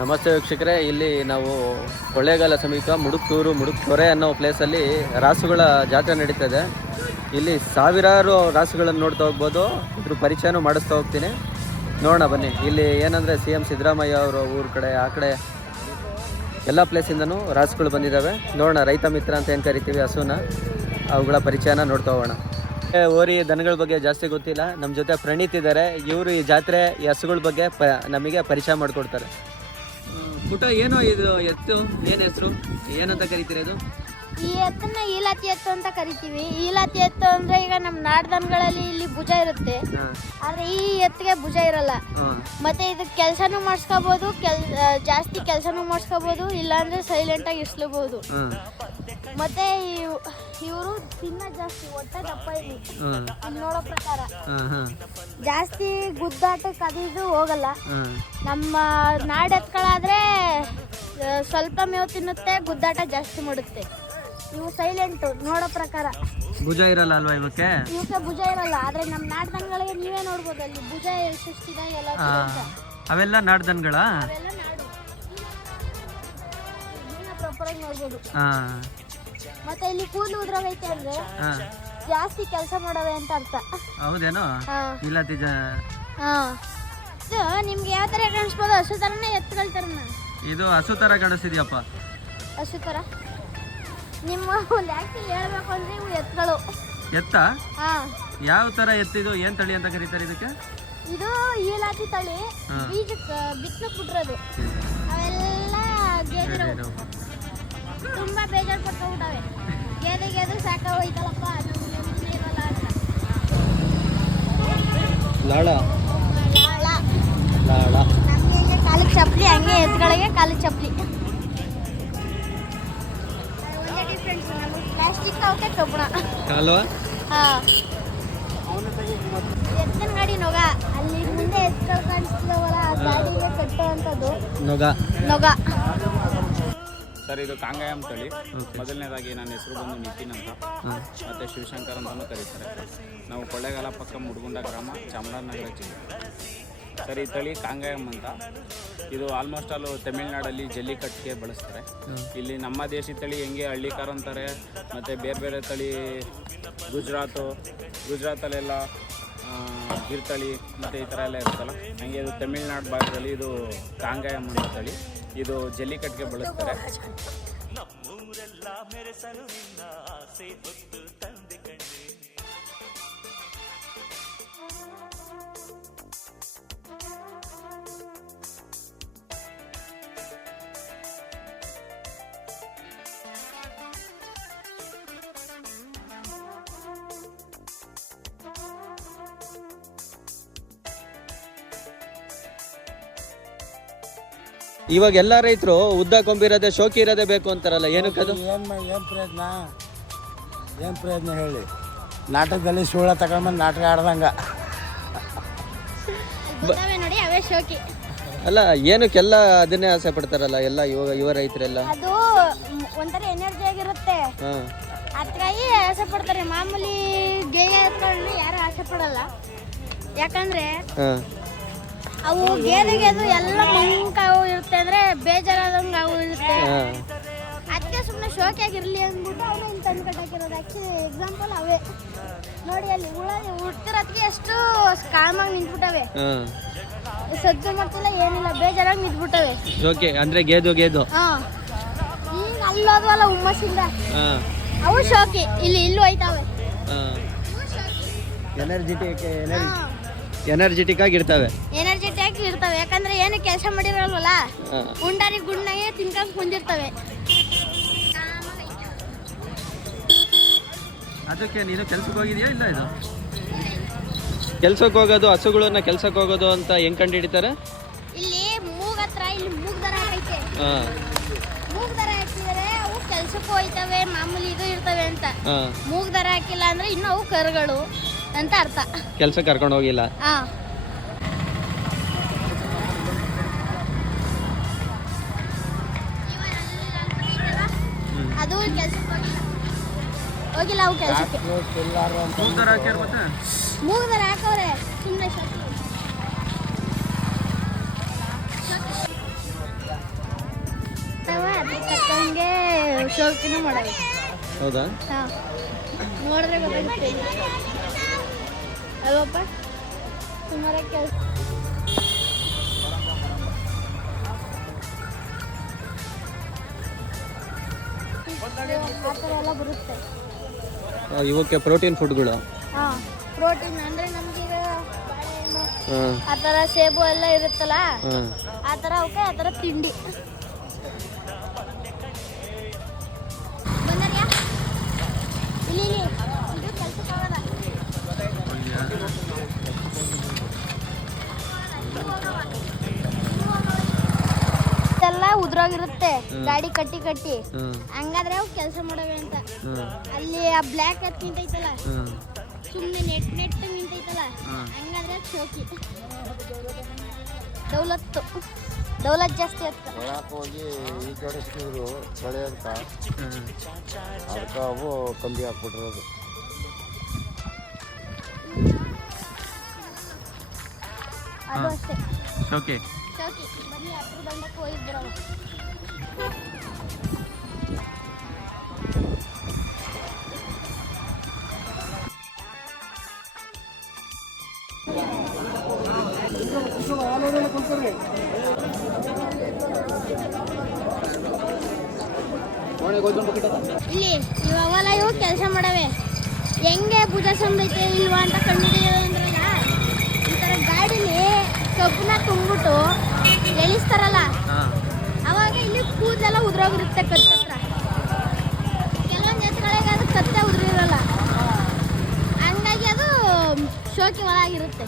ನಮಸ್ತೆ ವೀಕ್ಷಕರೇ, ಇಲ್ಲಿ ನಾವು ಕೊಳ್ಳೇಗಾಲ ಸಮೀಪ ಮುಡುಕ್ತೂರು, ಮುಡುಕ್ತೊರೆ ಅನ್ನೋ ಪ್ಲೇಸಲ್ಲಿ ರಾಸುಗಳ ಜಾತ್ರೆ ನಡೀತಾ ಇದೆ ಇಲ್ಲಿ ಸಾವಿರಾರು ರಾಸುಗಳನ್ನು ನೋಡ್ತಾ ಹೋಗ್ಬೋದು. ಇದ್ರ ಪರಿಚಯನೂ ಮಾಡಿಸ್ತಾ ಹೋಗ್ತೀನಿ. ನೋಡೋಣ ಬನ್ನಿ. ಇಲ್ಲಿ ಏನಂದರೆ ಸಿ ಎಂ ಸಿದ್ದರಾಮಯ್ಯ ಅವರ ಊರ ಕಡೆ, ಆ ಕಡೆ ಎಲ್ಲ ಪ್ಲೇಸಿಂದನೂ ರಾಸುಗಳು ಬಂದಿದ್ದಾವೆ ನೋಡೋಣ, ರೈತ ಮಿತ್ರ ಅಂತ ಏನು ಕರಿತೀವಿ, ಹಸುನ. ಅವುಗಳ ಪರಿಚಯನ ನೋಡ್ತಾ ಹೋಗೋಣ. ಓರಿ ದನಗಳ ಬಗ್ಗೆ ಜಾಸ್ತಿ ಗೊತ್ತಿಲ್ಲ. ನಮ್ಮ ಜೊತೆ ಪ್ರಣೀತ್ ಇದ್ದಾರೆ ಇವರು ಈ ಜಾತ್ರೆ ಈ ಹಸುಗಳ ಬಗ್ಗೆ ಪ, ನಮಗೆ ಪರಿಚಯ ಮಾಡಿಕೊಡ್ತಾರೆ. ಪುಟ ಏನೋ ಇದು ಎತ್ತು? ಏನು ಹೆಸರು? ಏನಂತ ಕರಿತೀರಿ ಅದು? ಈ ಎತ್ತನ್ನ ಈಲಾತಿ ಎತ್ತು ಅಂತ ಕರಿತೀವಿ. ಈಲಾತಿ ಎತ್ತು ಅಂದ್ರೆ ಈಗ ನಮ್ಮ ನಾಡ್ದನ್ಗಳಲ್ಲಿ ಇಲ್ಲಿ ಭುಜ ಇರುತ್ತೆ. ಆದ್ರೆ ಈ ಎತ್ತಿಗೆ ಭುಜ ಇರಲ್ಲ. ಮತ್ತೆ ಇದು ಕೆಲಸನೂ ಮಾಡಿಸ್ಕೋಬಹುದು ಕೆಲ್ ಜಾಸ್ತಿ ಕೆಲಸನೂ ಮಾಡಿಸ್ಕೋಬಹುದು ಇಲ್ಲಾಂದ್ರೆ ಸೈಲೆಂಟ್ ಆಗಿ ಇಸ್ಲಬಹುದು ಮತ್ತೆ ಮತ್ತೆ ಇವರು ತಿನ್ನ ಜಾಸ್ತಿ ಹೊಟ್ಟೆ ದಪ್ಪ ಇಲ್ಲಿ ಹಾಂ ಇಲ್ಲಿ ನೋಡೋ ಪ್ರಕಾರ. ಹಾಂ ಹಾಂ ಜಾಸ್ತಿ ಗುದ್ದಾಟಕ್ಕೆ ಅದು ಇದು ಹೋಗಲ್ಲ. ಹಾಂ ನಮ್ಮ ನಾಡ್ ಎತ್ಗಳಾದ್ರೆ ಆ, ಸ್ವಲ್ಪ ಮೇವು ತಿನ್ನುತ್ತೆ ಗುದ್ದಾಟ ಜಾಸ್ತಿ ಮಾಡುತ್ತೆ. ಇವು ಸೈಲೆಂಟು ನೋಡೋ ಪ್ರಕಾರ. ಭುಜ ಇರಲ್ಲ ಅಲ್ವಾ ಇವಕ್ಕೆ ಇವಕ್ಕೆ ಭುಜ ಇರಲ್ಲ ಆದ್ರೆ ನಮ್ಮ ನಾಡ್ದನ್ಗಳಿಗೆ ನೀವೇ ನೋಡ್ಬೋದು ಅಲ್ಲಿ ಭುಜ ಎಷ್ಟಿದೆ ಎಲ್ಲ ಆ, ಅವೆಲ್ಲ ನಾಡ್ದನ್ಗಳ? ಅವೆಲ್ಲ ನಾಡು. ನೋಡ್ಬೋದು. ಹಾಂ ಮತ್ತೆ ಇಲ್ಲಿ ಕೂದಲು ಉದುರೋಗೈತೆ ಅಂದ್ರೆ ಹಾಂ. ಜಾಸ್ತಿ ಕೆಲಸ ಮಾಡವೆ ಅಂತ ಅರ್ಥ. ಹೌದೇನೋ? ಹಾ. ಇಲ್ಲ ತಿಜ. ಹಾ. ನಿಮ್ಗೆ ಯಾವ ತರ ಕಾಣಿಸ್ಬೋದು? ಹಸು ಥರನೇ ಎತ್ತುಗಳ ಥರನ? ಇದು ಹಸು ತರ ಕಾಣಿಸ್ತಿದ್ಯಪ್ಪ. ಹಸು ಥರ? ನಿಮ್ಮ ಒಂದು ಆಕ್ಟಿ ಹೇಳ್ಬೇಕು ಅಂದ್ರೆ ಇವು ಎತ್ತುಗಳು. ಎತ್ತ? ಹಾ. ಯಾವ ತರ ಎತ್ತಿದು ಏನು ತಳಿ ಅಂತ ಕರೀತಾರೆ ಇದಕ್ಕೆ? ಇದು ಈಲಾತಿ ತಳಿ. ಹಾ. ಬೀಜಕ್ಕೆ ಬಿತ್ತಲು ಬಿಟ್ರದು ಅವೆಲ್ಲ ಗೇದಿರೋ ಲಾಳ. ಲಾಳ. ಕಾಲಿಗೆ ಚಪ್ಪಲಿ ಹಂಗೆ ಎತ್ತುಗಳಿಗೆ ಕಾಲಿಗೆ ಚಪ್ಪಲಿ ಪ್ಲಾಸ್ಟಿಕ್ ಅವಕ್ಕೆ ಕಬ್ಬಣ ಹಾ ಎತ್ತಿನ ಗಾಡಿ ನೊಗ. ಅಲ್ಲಿ ಮುಂದೆ ಎತ್ಕೊಳ್ ಕಾಣಿಸ್ತಿದಾವಲ್ಲ ಆ ಗಾಡಿಗೆ ಕಟ್ಟುವಂಥದ್ದು ನೊಗ. ನೊಗ. ಸರ್ ಇದು ಕಾಂಗಾಯಂ ತಳಿ. ಮೊದಲನೇದಾಗಿ ನನ್ನ ಹೆಸರು ಬಂದು ನಿತಿನ್ ಅಂತ. ಮತ್ತೆ ಶಿವಶಂಕರ್ ಅಂತಲೂ ಕರೀತಾರೆ. ನಾವು ಕೊಳ್ಳೇಗಾಲ ಪಕ್ಕ ಮುಡುಗುಂಡ ಗ್ರಾಮ ಚಾಮರಾಜನಗರ ಜಿಲ್ಲೆ. ಸರ್ ಈ ತಳಿ ಕಾಂಗಾಯಂ ಅಂತ. ಇದು ಆಲ್ಮೋಸ್ಟ್ ಆಲ್ ತಮಿಳ್ನಾಡಲ್ಲಿ ಜಲ್ಲಿಕಟ್ಟಿಗೆ ಬಳಸ್ತಾರೆ. ಇಲ್ಲಿ ನಮ್ಮ ದೇಶಿ ತಳಿ ಹೆಂಗೆ ಹಳ್ಳಿಕಾರ ಅಂತಾರೆ ಮತ್ತು ಬೇರೆ ಬೇರೆ ತಳಿ ಗುಜರಾತು ಗುಜರಾತಲ್ಲೆಲ್ಲ ಗಿರ್ತಳಿ ಗಿರ್ ತಳಿ ಮತ್ತು ಈ ಥರ ಎಲ್ಲ ಇರುತ್ತಲ್ಲ. ಹಂಗೆ ಇದು ತಮಿಳ್ನಾಡು ಭಾಗದಲ್ಲಿ ಇದು ಕಾಂಗಾಯಂ ಅಂತ ತಳಿ. ಇದು ಜಲ್ಲಿಕಟ್ಟಿಗೆ ಬಳಸ್ತಾರೆ. ಇವಾಗ ಎಲ್ಲ ರೈತರು ಉದ್ದ ಕೊಂಬಿರೋದೇ ಶೋಕಿ ಇರೋದೇ ಬೇಕು ಅಂತಾರಲ್ಲ ಏನಕ್ಕೆ ಅದು? ಏನು ಏನು ಪ್ರಯತ್ನ? ಏನು ಪ್ರಯತ್ನ ಹೇಳಿ? ನಾಟಕದಲ್ಲಿ ಸುಳ್ಳ ತಗೊಂಡ್ಬಂದು ನಾಟಕ ಆಡ್ದಂಗ. ಬರ್ತಾವೆ ನೋಡಿ ಅವೇ ಶೋಕಿ. ಅಲ್ಲ ಏನಕ್ಕೆಲ್ಲ ಅದನ್ನೇ ಆಸೆ ಪಡ್ತಾರಲ್ಲ ಎಲ್ಲ ಇವಾಗ ಯುವ ರೈತರೆಲ್ಲ? ಅದು ಮ್- ಒಂಥರ ಎನರ್ಜಿ ಆಗಿರುತ್ತೆ. ಹಾಂ. ಅದಕ್ಕಾಗಿ ಆಸೆ ಪಡ್ತಾರೆ. ಮಾಮೂಲಿ ಗೇಯ ಯಾರು ಆಸೆ ಪಡಲ್ಲ. ಯಾಕಂದ್ರೆ ಹಾಂ. ಅವು ಗೇದು ಗೇದು ಎಲ್ಲ ಮಂಕ ಅವು ಇರುತ್ತೆ ಅಂದ್ರೆ ಬೇಜಾರಾದಂಗೆ ಅವು ಇರುತ್ತೆ. ಅದಕ್ಕೆ ಸುಮ್ಮನೆ ಶೋಕಿಯಾಗಿರ್ಲಿ ಅಂದ್ಬಿಟ್ಟು ಅವನು ಇಂತ ತಂದು ಕಟ್ಟಾಕಿರೋದು. ಆ್ಯಕ್ಚುಲಿ ಎಕ್ಸಾಂಪಲ್ ಅವೇ. ನೋಡಿ ಅಲ್ಲಿ ಹುಳ ಹುಡ್ತಿರೋದಕ್ಕೆ ಎಷ್ಟು ಕಾಮಾಗಿ ನಿಂತ್ಬಿಟ್ಟವೆ. ಸಜ್ಜು ಮಾಡ್ತಿಲ್ಲ ಏನಿಲ್ಲ ಬೇಜಾರಾಗಿ ನಿಂತ್ಬಿಟ್ಟವೆ. ಶೋಕೆ ಅಂದ್ರೆ ಗೇದು ಗೇದು. ಹಾ. ಈಗ ಅಲ್ಲೋದ್ವಲ್ಲ ಹುಮ್ಮಸ್ಸಿಂದ. ಅವು ಶೋಕಿ. ಇಲ್ಲಿ ಇಲ್ಲೂ ಐತಾವೆ ಎನರ್ಜೆಟಿಕ್ ಎನರ್ಜೆಟಿಕ್ ಆಗಿರ್ತವೆ ಎನರ್ಜೆಟಿಕ್ ಇರ್ತವೆ ಯಾಕಂದ್ರೆ ಏನು ಕೆಲಸ ಮಾಡಿರಲ್ವಲ್ಲ? ಗುಂಡಾರಿ ಉಂಡಾರಿ ಗುಂಡಾಗೆ ತಿನ್ಕೊಂಡ್ ಕುಂದಿರ್ತವೆ. ಅದಕ್ಕೆ ನೀನು ಕೆಲ್ಸಕ್ಕೆ ಹೋಗಿದ್ಯಾ ಇಲ್ಲ ಇದು? ಕೆಲ್ಸಕ್ಕೆ ಹೋಗೋದು ಹಸುಗಳನ್ನ ಕೆಲ್ಸಕ್ಕೆ ಹೋಗೋದು ಅಂತ ಹೆಂಗ್ ಕಂಡು ಹಿಡಿತಾರೆ ಇಲ್ಲಿ ಮೂಗ್ ಹತ್ರ ಇಲ್ಲಿ ಮೂಗ್ ದರ ಐತೆ. ಹಾಂ. ಮೂಗ್ ದರ ಹಾಕಿದ್ರೆ ಅವು ಕೆಲ್ಸಕ್ಕೆ ಹೋಯ್ತವೆ ಮಾಮೂಲಿ ಇದು ಇರ್ತವೆ ಅಂತ. ಹಾಂ. ಮೂಗ್ ದರ ಹಾಕಿಲ್ಲ ಅಂದ್ರೆ ಇನ್ನು ಅವು ಕರುಗಳು ಅಂತ ಅರ್ಥ. ಕೆಲ್ಸಕ್ಕೆ ಕರ್ಕೊಂಡು ಹೋಗಿಲ್ಲ? ಹಾ. ಅದು ಕೆಲಸ ಹೋಗಿಲ್ಲ ಅವು ಕೆಲಸಕ್ಕೆ. ಮೂಗದರ ಹಾಕ್ಯಾರ ಮತ್ತೆ? ಮೂಗ್ದಾರ ಹಾಕವ್ರೆ ಸುಮ್ಮನೆ ಶಕ್ತಿ ತಕ್ಕಂಗೆ ಶೋಕಿನೂ ಮಾಡೋದು. ಹೌದಾ? ಹಾಂ. ನೋಡಿದ್ರೆ ಗೊತ್ತಾಗುತ್ತೆ. ಅಲ್ವಪ್ಪ ಸುಮಾರಾಗಿ ಕೆಲಸ ಆ ಥರ ಎಲ್ಲ ಬರುತ್ತೆ ಆ, ಇವಕ್ಕೆ ಪ್ರೋಟೀನ್ ಫುಡ್ಗಳು ಹಾಂ ಪ್ರೋಟೀನ್ ಅಂದರೆ ನಮಗೀಗ ಹಾಂ. ಆ ಥರ ಸೇಬು ಎಲ್ಲ ಇರುತ್ತಲ್ಲ ಆತರ ಆ ಥರ ಅವಕ್ಕೆ ಆ ಥರ ತಿಂಡಿ. ಉದ್ರೋಗಿರುತ್ತೆ ಗಾಡಿ ಕಟ್ಟಿ ಕಟ್ಟಿ. ಹಂಗಾದ್ರೆ ಅವು ಕೆಲಸ ಮಾಡೋವೆ ಅಂತ. ಅಲ್ಲಿ ಆ ಬ್ಲ್ಯಾಕ್ ಹತ್ ನಿಂತೈತಲ್ಲ? ಸುಮ್ಮನೆ ನೆಟ್ ನೆಟ್ ನಿಂತೈತಲ್ಲ. ಹಂಗಾದ್ರೆ ಚೌಕಿ. ದೌಲತ್ತು ದೌಲತ್ ಜಾಸ್ತಿ ಒಳಕ್ಕೆ ಹೋಗಿ ಈ ಹ್ಞೂ ಅದಕ್ಕೆ ಅವು ಕಂಬಿ ಹಾಕ್ಬಿಟ್ಟಿರೋದು. ಅದು ಅಷ್ಟೇ. ಬನ್ನಿ ಕೆಲಸ ಮಾಡವೆ. ಹೆಂಗೆ ಪೂಜಾ ಸಂಬೈತೆ ಇಲ್ವಾ ಅಂತ ಕಂಡುಹಿಡಿಯೋದು ಅಂದ್ರಲ್ಲ ಈ ಗಾಡೀಲಿ ಕಬ್ಬನ್ನ ತುಂಬಿಟ್ಟು ಎಳಿಸ್ತಾರಲ್ಲ? ಅವಾಗ ಇಲ್ಲಿ ಕೂದಲೆಲ್ಲ ಉದುರೋಗಿರುತ್ತೆ ಕತ್ತತ್ರ ಕೆಲವೊಂದು ಎತ್ತುಗಳಿಗೆ ಅದು ಕತ್ತೆ ಉದುರಿರಲ್ಲ. ಹಂಗಾಗಿ ಅದು ಶೋಕಿ ಒಳಗಿರುತ್ತೆ